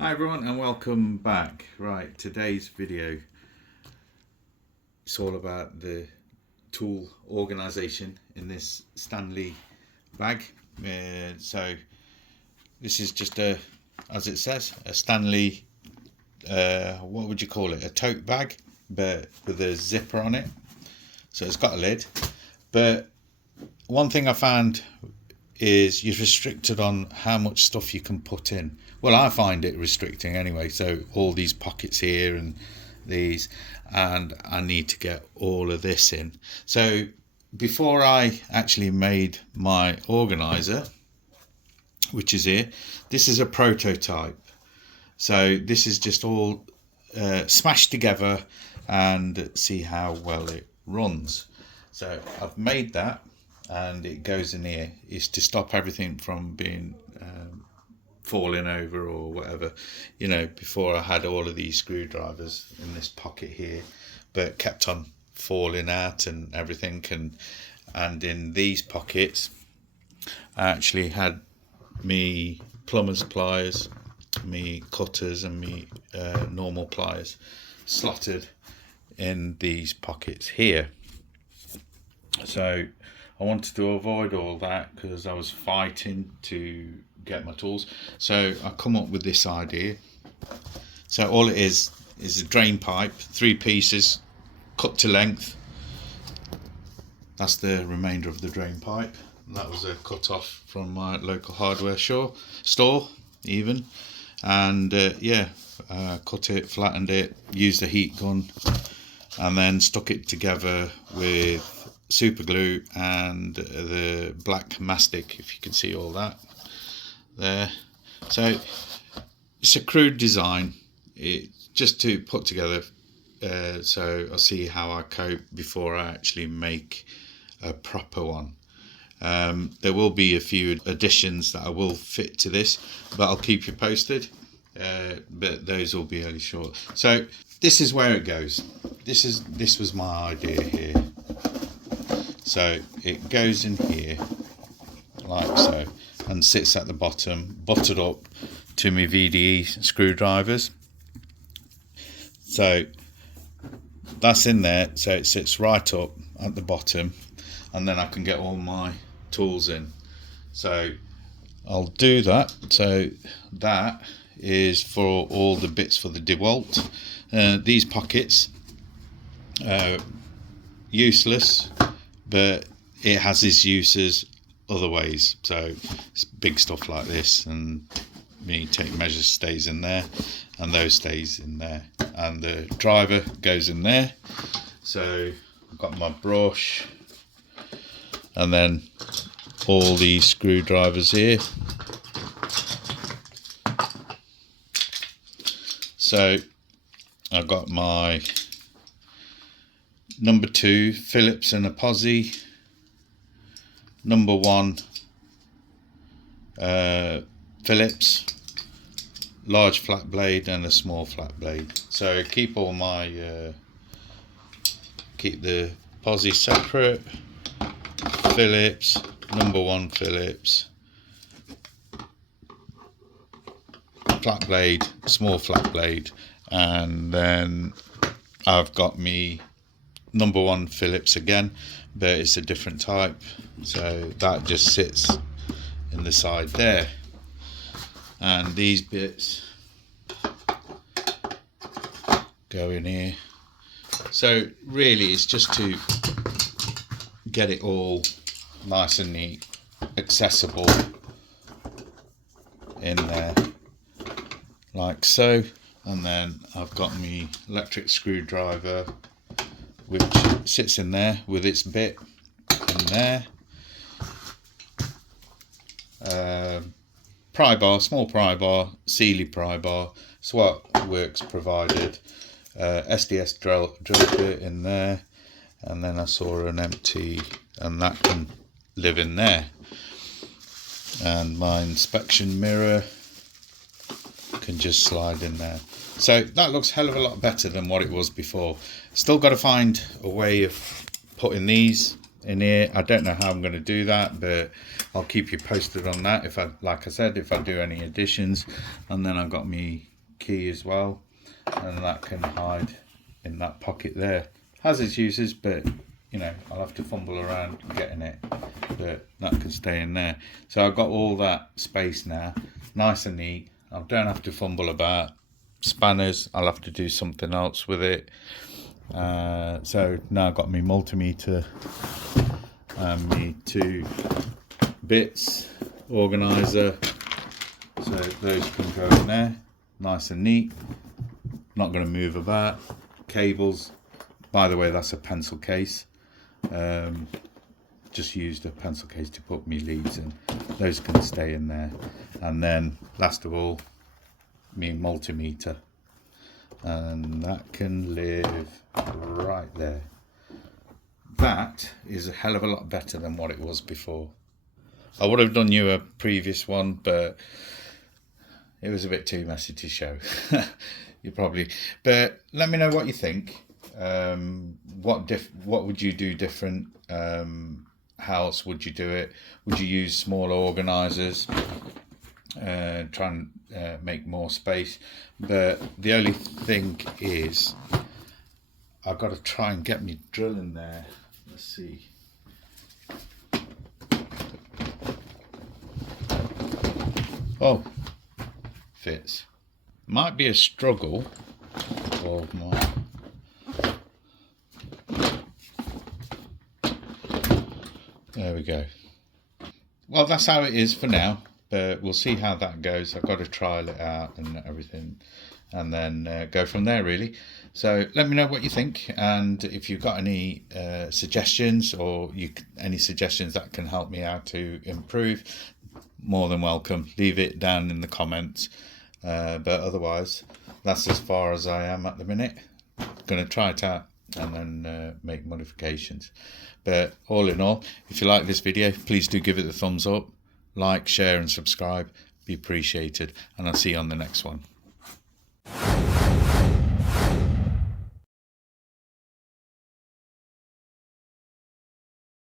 Hi everyone and welcome back. Right, today's video is all about the tool organization in this Stanley bag. So this is just as it says, a Stanley, what would you call it? A tote bag, but with a zipper on it. So it's got a lid. But one thing I found is you're restricted on how much stuff you can put in. Well, I find it restricting anyway. So all these pockets here and these, and I need to get all of this in. So before I actually made my organizer, which is here, this is a prototype. So this is just all smashed together and see how well it runs. So I've made that, and it goes in here. Is to stop everything from being falling over or whatever. You know, before I had all of these screwdrivers in this pocket here, but kept on falling out and everything. And in these pockets, I actually had me plumber's pliers, me cutters, and me normal pliers slotted in these pockets here. So I wanted to avoid all that because I was fighting to get my tools. So I come up with this idea. So all it is a drain pipe, 3 pieces, cut to length. That's the remainder of the drain pipe. That was a cut off from my local hardware store even. And cut it, flattened it, used a heat gun, and then stuck it together with super glue and the black mastic, if you can see all that there. So it's a crude design, just to put together, so I'll see how I cope before I actually make a proper one. There will be a few additions that I will fit to this, but I'll keep you posted. But those will be early short. So this is where it goes. This was my idea here. So it goes in here like so and sits at the bottom, buttered up to my VDE screwdrivers. So that's in there, so it sits right up at the bottom, and then I can get all my tools in. So I'll do that. So that is for all the bits for the DeWalt. These pockets are useless, but it has its uses other ways. So it's big stuff like this, and me take measures stays in there, and those stays in there, and the driver goes in there. So I've got my brush, and then all these screwdrivers here. So I've got my number 2 Phillips and a Posi, number 1 Phillips, large flat blade and a small flat blade. So keep all my keep the Posi separate. Phillips, number 1 Phillips, flat blade, small flat blade, and then I've got me number 1 Phillips again, but it's a different type, so that just sits in the side there. And these bits go in here. So really it's just to get it all nice and neat, accessible in there like so. And then I've got my electric screwdriver, which sits in there with its bit in there. Pry bar, small pry bar, Sealy pry bar, SWAT Works provided, SDS drill bit in there, and then I saw an empty, and that can live in there. And my inspection mirror can just slide in there. So that looks a hell of a lot better than what it was before. Still got to find a way of putting these in here. I don't know how I'm going to do that, but I'll keep you posted on that if I, like I said, if I do any additions. And then I've got me key as well, and that can hide in that pocket there. Has its uses, but you know, I'll have to fumble around getting it, but that can stay in there. So I've got all that space now, nice and neat. I don't have to fumble about spanners. I'll have to do something else with it. So now I've got my multimeter and my 2 bits organizer, so those can go in there nice and neat, not going to move about. Cables, by the way, that's a pencil case. Just used a pencil case to put my leads in. Those can stay in there. And then last of all, my multimeter, and that can live right there. That is a hell of a lot better than what it was before. I would have done you a previous one, but it was a bit too messy to show. You probably, but let me know what you think. What would you do different? How else would you do it? Would you use smaller organizers? Try and make more space. But the only thing is, I've got to try and get me drill in there. Let's see. Oh, fits. Might be a struggle. Oh my. There we go. Well, that's how it is for now, but we'll see how that goes. I've got to trial it out and everything, and then go from there really. So let me know what you think, and if you've got any suggestions, or any suggestions that can help me out to improve, more than welcome. Leave it down in the comments. But otherwise, that's as far as I am at the minute. Going to try it out and then make modifications. But all in all, if you like this video, please do give it a thumbs up, like, share and subscribe. Be appreciated, and I'll see you on the next one.